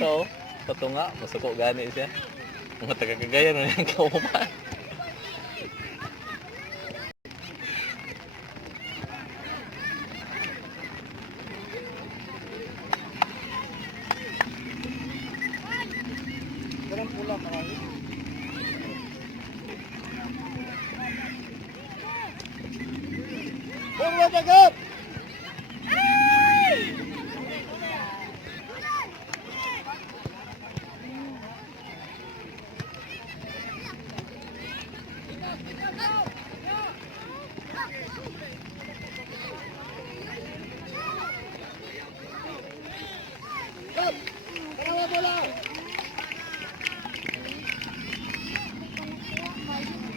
Pero, patunga, masuko gani siya. Mga taga-Cagayan na yung kauman. Pula marami. Forward agad! Karawa bola!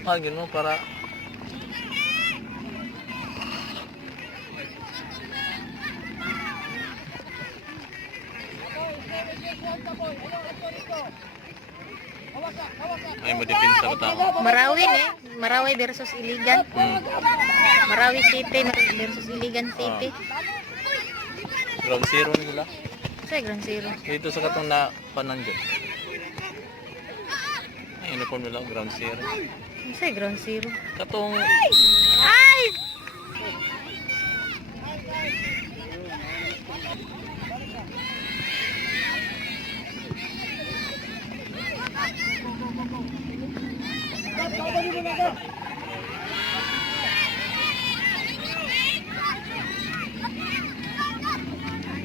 Hagin mo para ay mo depensa ba tao? Marawi Marawi versus Iligan. Marawi City versus Iligan City. Ground zero nila. Sa Ground Zero. Dito sa katong na pananjod. Ay, uniform nila ground zero. Sa Ground Zero. Katong Ay!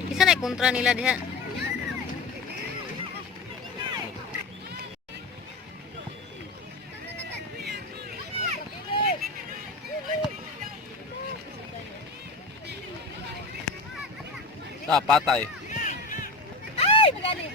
Isa na kontra nila diha. patay. Ay, magaling.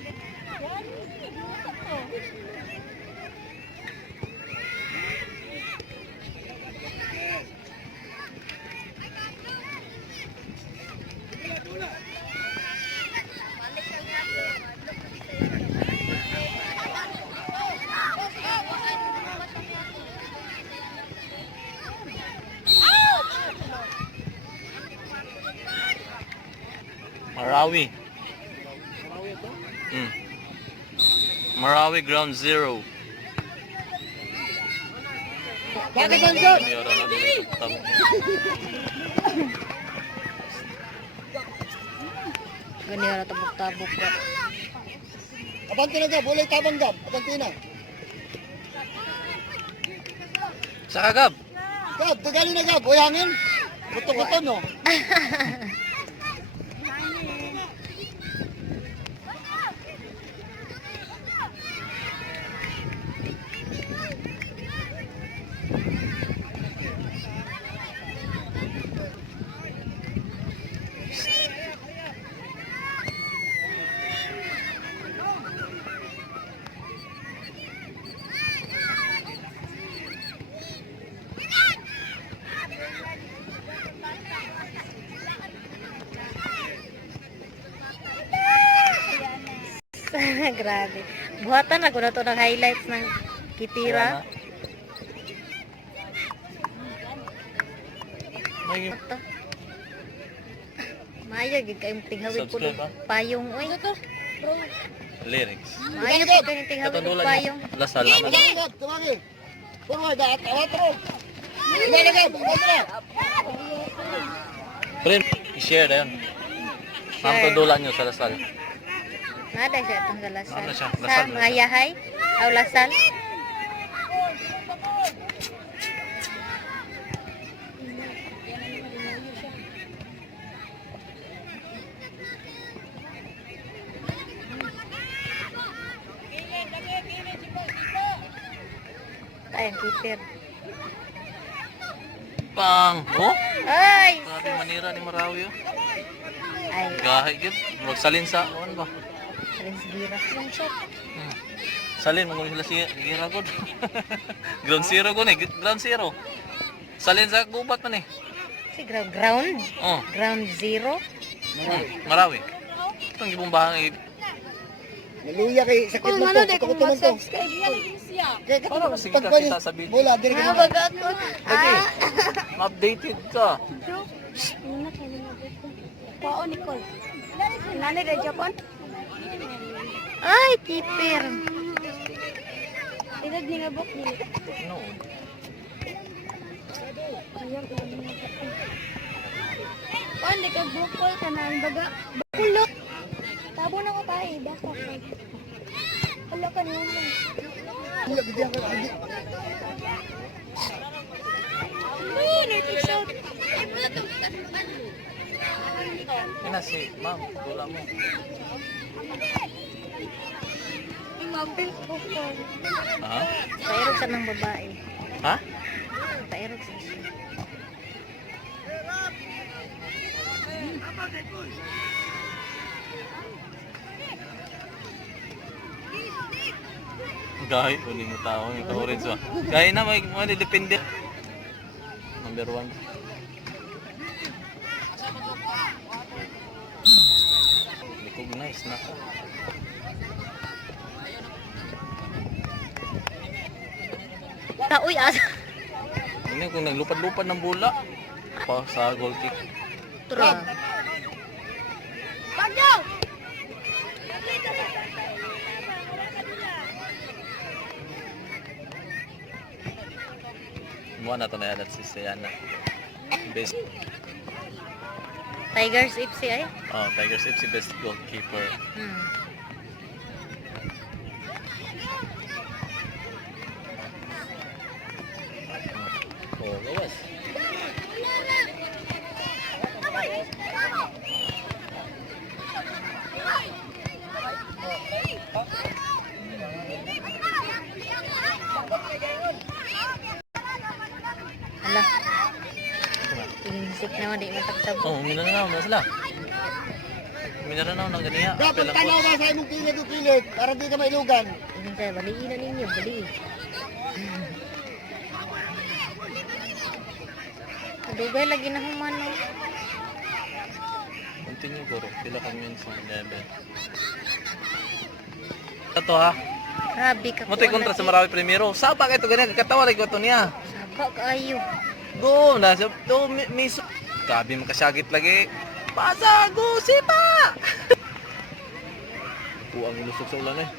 Marawi. Marawi ground zero. Bakit nandun? Hindi orang na dili tabo. Gani ra tabok-tabok ka. Abanti na ka, bulay tabang gab. Abanti na. Sa kagab. Gab, tagali na gab. Uyangin. Buto-buto no. Grabe. Buhatan ako na to ng highlights ng Kitira. May Ito. Maayo gid kay tinghawid ko Subscribe, ah. payong oy. lyrics. Maayo gid kay tinghawid ko Katandulan payong. niya. Lasal na. Gab, tumagi. Forward, atro. Bulay na gab, abanti na. Print, i-share na yun. Ang tundulan nyo sa Lasal. Nada siya itong sa Lasal. Ano siya? Sa Lasal na mga siya. yahay aw Lasal. Ayun, Peter. Pang! Oh! Ay! Grabe manira ni Marawi. Oh. Ay, Gahay gid. Murag salin sa ano ba? alin si Gira. Salin mo sila si Gira gud. Ground zero gud eh. Ground zero. Salin sa gubat man eh. Si ground? Oh, Ground Zero? Marawi. Itong gibombahan Naluya kay sakit mo to. Kukuto mo to. Kaya Para kasi kita sa video. Bola, diri ka Ah, na. bagat ko. Ma-updated ka. Pao Nicole. Nani ra Japan? Ay, keeper. Tigad ni nga bok dili. No. Ayun ko lang. Oh, hindi ka bukol ka na ang baga. Bukulok. Tabo na ko tayo. Dakak. Wala ka naman. Wala gidya ka lagi. Nag-shout. Ina si ma'am, tula mo. Mapil ko ko. Ha? Pairog sa ng babae. Ha? Pairog sa siya. Gahit, uli mo tao. Yung ka-orange ba? Gahit na, may depende. Number 1. Recognize na ko. Uy, asa. Ini kung naglupad-lupad ng bola. Pa sa goal kick. Tura. Bagyo! Mo na to na yadat si Sayana. Best Tigers FC ay. oh, Tigers FC best goalkeeper. Hmm. Oh, gawas. Ala. Sinisik naman di mataktab. Oh, minanaw na sila. Minanaw na ganiya. Dapat tanaw ba sa imong kilid para di ka mailugan. Ini tayo, baliin na ninyo, bali. Dugay lagi na humano. Continue guro. Pila ka minutes na 11. Ito ha. Grabe ka. Mo tay kontra sa Marawi primero. Sapa kay to ganyan kakatawa lagi ko to niya. Saba kaayo. Go na sa to miso. Gabi makasyagit lagi. Pasa go sipa. Kuang lusok sa ulan eh.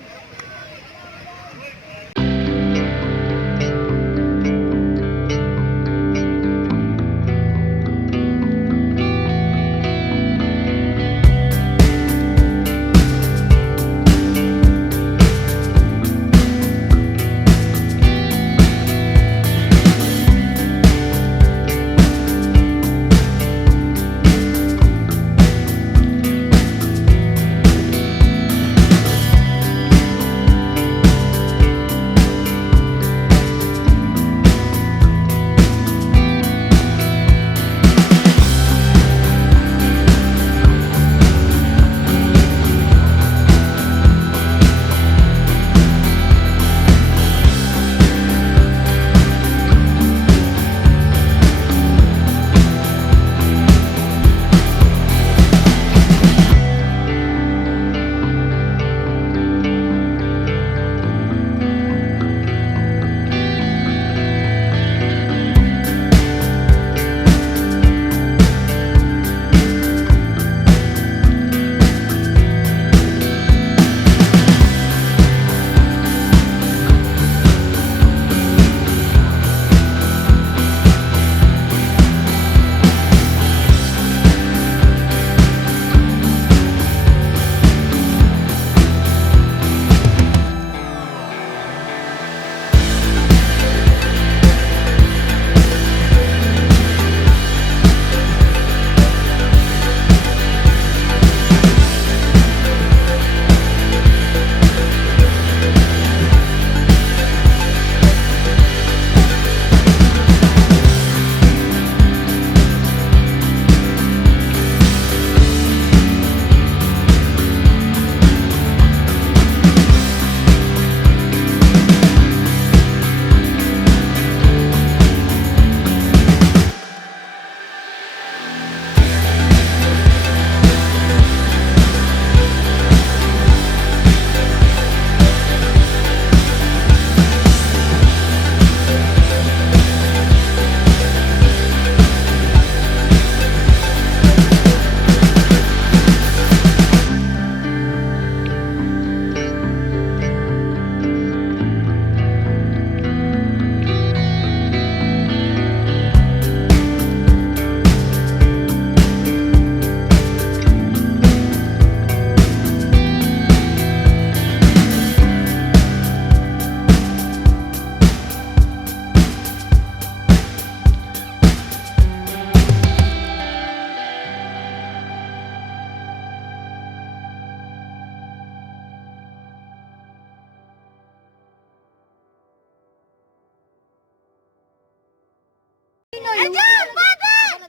Andiyan! Baga!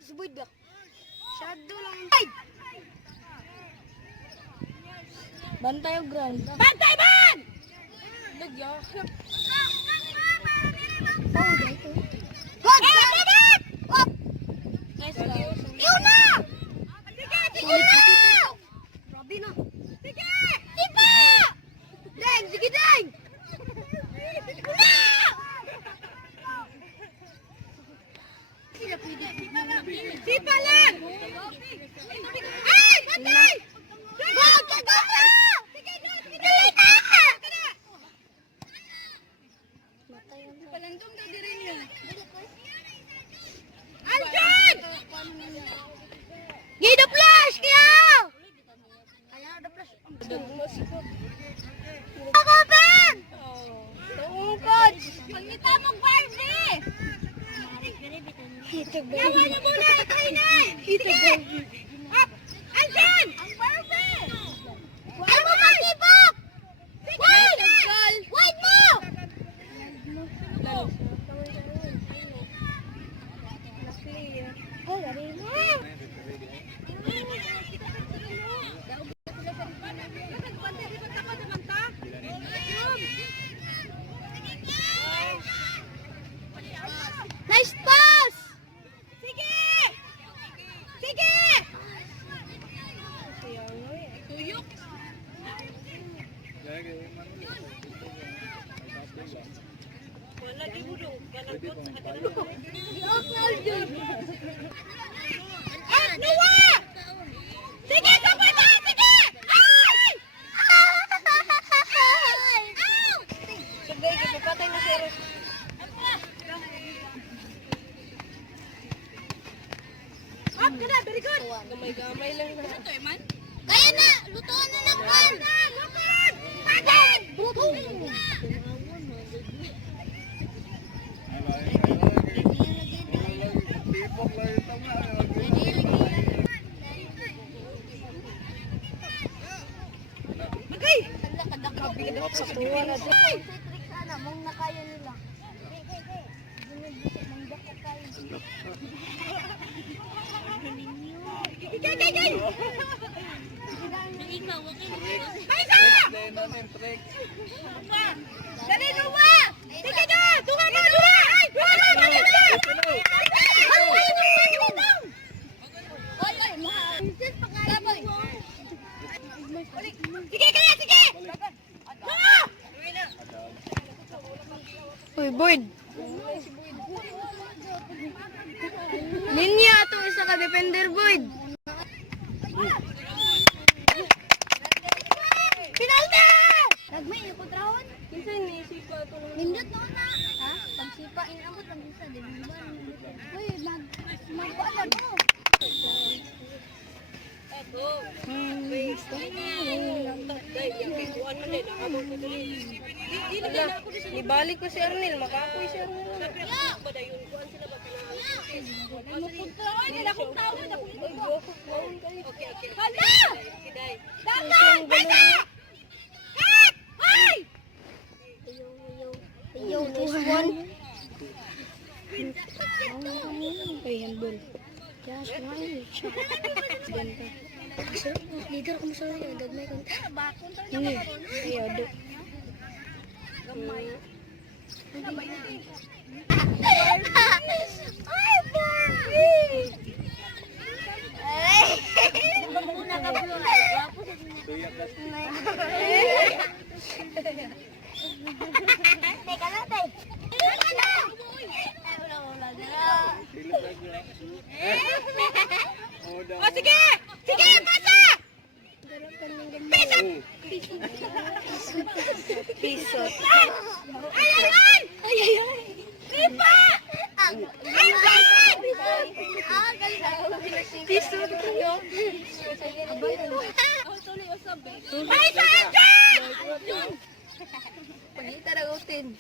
Shadow lang. Bantay ang ground. Bantay ban! Lagya. Oh, dito. Good! Up! Guys, yun na! Sige na! Grabe na. Sige! Sipa! Deng! Sige, Deng! Na! Sipa lang! Ay! Bantay! Go! Go! Go! Sige na! Sige na! Palangkong daw di rin yun. Andyan! Gay the flash! Kaya! Kaya the flash. Ako, Ben! Tuong coach! Pagkita mong Barbie! Hitag Barbie. Yawan na muna! Try na! Hitag Barbie. Up! Andyan! Ang Barbie! Ano mo mag-ibok? Wide! Wide mo! Oh, dari mo. Nice pass! Sige! Sige! Tuyok! Wala di mo dong, ganagot sa kanagot. Noah! Sige, kapata! Sige! Ay! Sabay, kapatay na siya. Up ka na, very good! Gamay-gamay lang na. Kaya na! Lutuan na lang kan! Lutuan! Pagin! Magay! Kabilat sa tuwa na dito. Sana, mong nakaya nila. Gigay! Dali, Noah! Sige na! Tunga mo! Sige, kaya! Sige! Uy, Boyd! Linya ito isa ka defender, Boyd! Pinalda! Nagmay, yung kontrahon? Kinsa ni sipa ito? Nindot mo na! Ha? Pagsipa, inamot lang isa. Uy, magpaalan mo! Ibalik ko si Arnel, makakoy si Arnel. Leader ko masalah yung gagmay ko. Ini, iya do. Gamay. Ay, Barbie! Muna ka ba? Teka lang, tay. Teka lang! Oh, sige! Sige, pasa! Pisot. Ay! Ripa! Ay! Pisot. Ay, saan? Pagita na utin.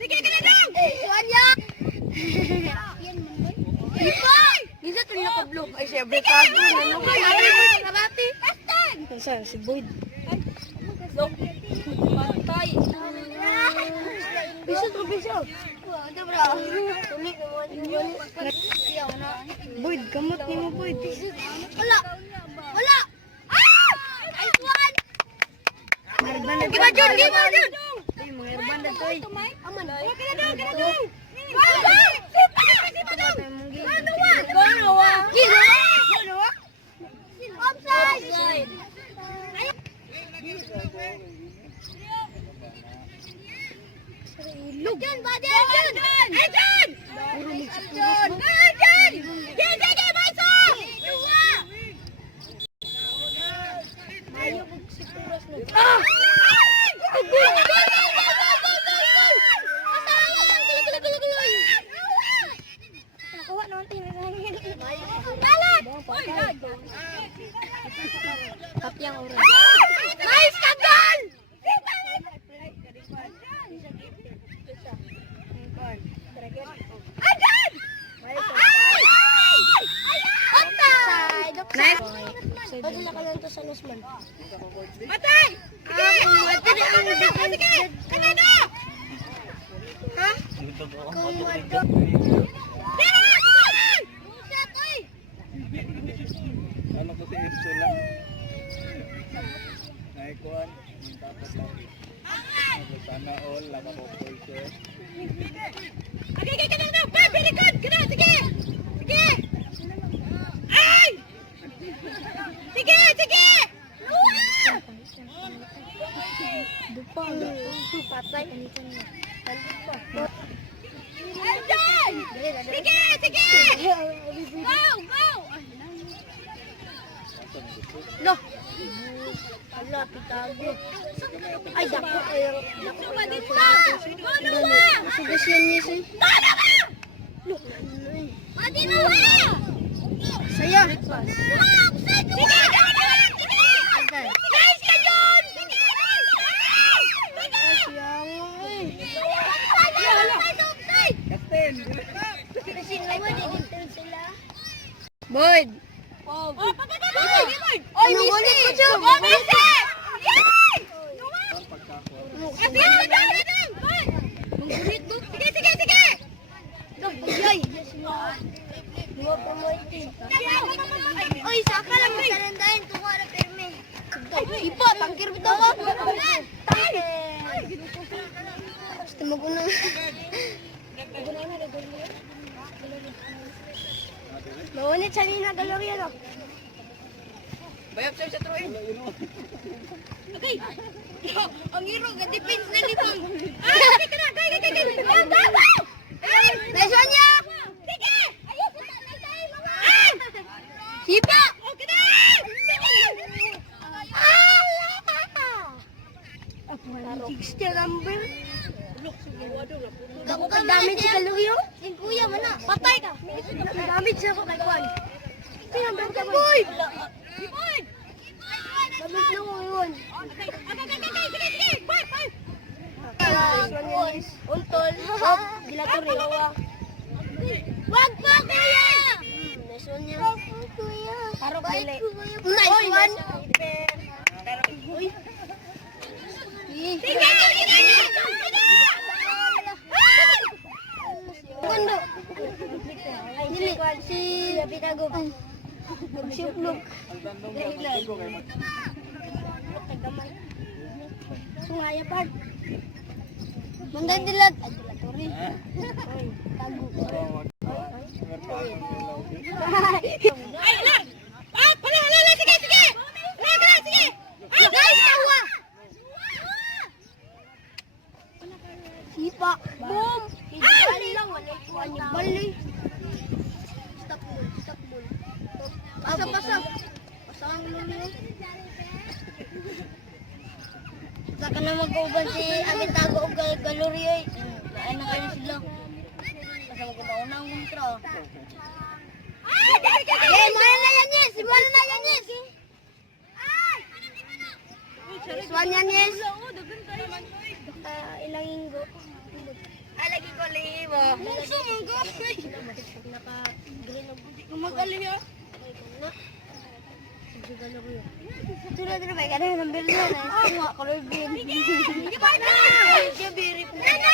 Sige, ka na lang! Suanya! Ripa! Gisa ito nakablog. Ay, siyempre tago. Ano ka? Karate. Saan? Si Boyd. Patay. Pisot probinsya. Ito bro. Tulik naman. Boyd, kamot ni mo, Boyd. Wala. Wala. Ah! Nice one. Herbanda Give a Jun, give a Jun. Ay, mga herbanda to eh. Aman. Wala ka na daw. Wala. Sipa daw. Ganawa. Ganawa. Offside. Jun, body. Jun. Jun. Jun. Jun. Sige, Maisa. Ah! Nice, Kagan! Ayan! Nice. Padala ka lang to sa Nusman. Matay! Sige! Kanada! Ha? Ano ko si Enzo lang? Naikuan, tapos lang. Sana all, lama ko po siya. Okay, kanada! Very good! Kanada, sige! Sige! Ay! Sige! Sige! Patay. Elton! Sige! Sige! Go! Go! No. Ala, pitago. Ay, dako. Sumadin mo! Ano ba? Masigas yan niya siya. Tana ka! Pati na ba? Saya. Offside! Sige! Sige! Nice ka, John! Sige! Boyd. Oh, Oy, Missy! Oh, Missy! Yay! Sige, sige, sige! Oy, saka lang mo salandahin. Tuwa na perme. Ipo, tangkir bitaw ako. Basta maguna. Maunit sa nina gallery ano. Bayap sa'yo sa throwing. Okay. Ang hero, ga-defense na nito. Ah, kaya na, kaya. Nice one niya! Sige! Ayos, na tayo mga. Sipa! Okay na! Sige! Still number. Dako Pag damage si Kaluyo. Yung kuya mo na, patay ka. Damage ako kay Kwan. Pinambang ka, boy! Damage na ko yun. Sige! Five! Untol. Dilatore. Wag pa, kuya! Nice one niya. Wag pa, kuya. Paro kili. Nice one! Sige! Kundo. Dili. Si Pitago. Nagsiuplog. Sungaya part. Mandan dilat. Dilatore. Tago. Ay, alam! Ah, hala! Sige! Hala, sige! Ah, guys, tawa! Sipa. Boom! Bali lang. Bali. Stop ball. Pasa. Pasang lulo. Saka na mag-uban si Amin Tago o Gallery ay. Kain na kayo sila. Basta mag-unauna ang kontra. Eh, mana na yan, yes! Mana na yan, yes! This one yan, yes. Ilang inggo. Lagi ko libo. Muso mo ko. Magaling ya. Tira may ganun ng bilhin. Color green. Hindi ba ito? Siya biri. Nana!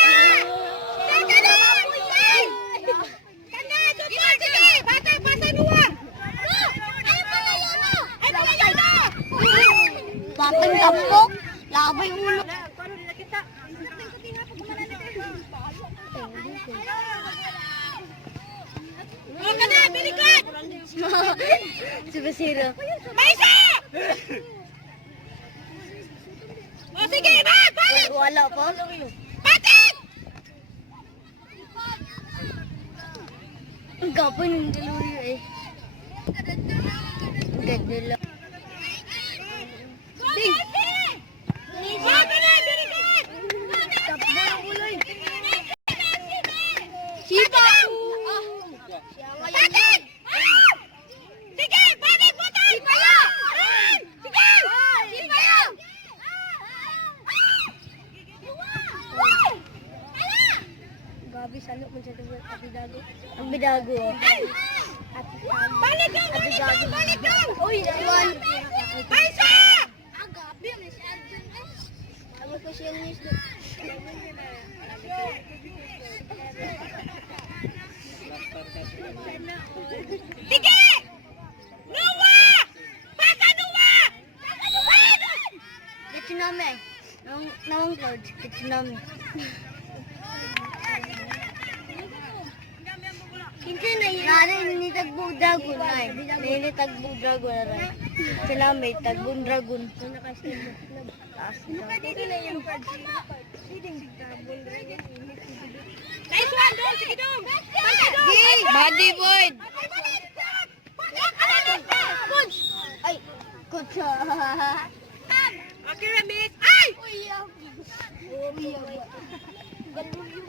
Si Basira. Maisa! O sige, ba! Wala pa. Patik! Ang gapa ng Galuryo eh. Ganda lang. Ding! Bago na! Dirigit! Tapos na ang uloy. Sipa! Patik! Sige! Patik! Patik! Sige! Sige! Gabi, salo mo siya doon. Abidago. Ang bidago. Balik lang! Balik lang! Balik lang! Uy, naman. Maisa! Ang gabi, may si Adjun eh. Ano ko siya nis? Sige! Noah! Pasa Noah! Kitsunami. Nawang clouds, kitsunami. Kinsa na yun? Nari, ni tagbog dragon na eh. Ni tagbog dragon na rin. Sila may tagbog dragon. Nice one, Dom! Sige, Dom! Pasa, Dom! Body void! Punch! Ay, kutsa. Okay, Ramis! Ay! Uyaw. Uyaw. Ganun yung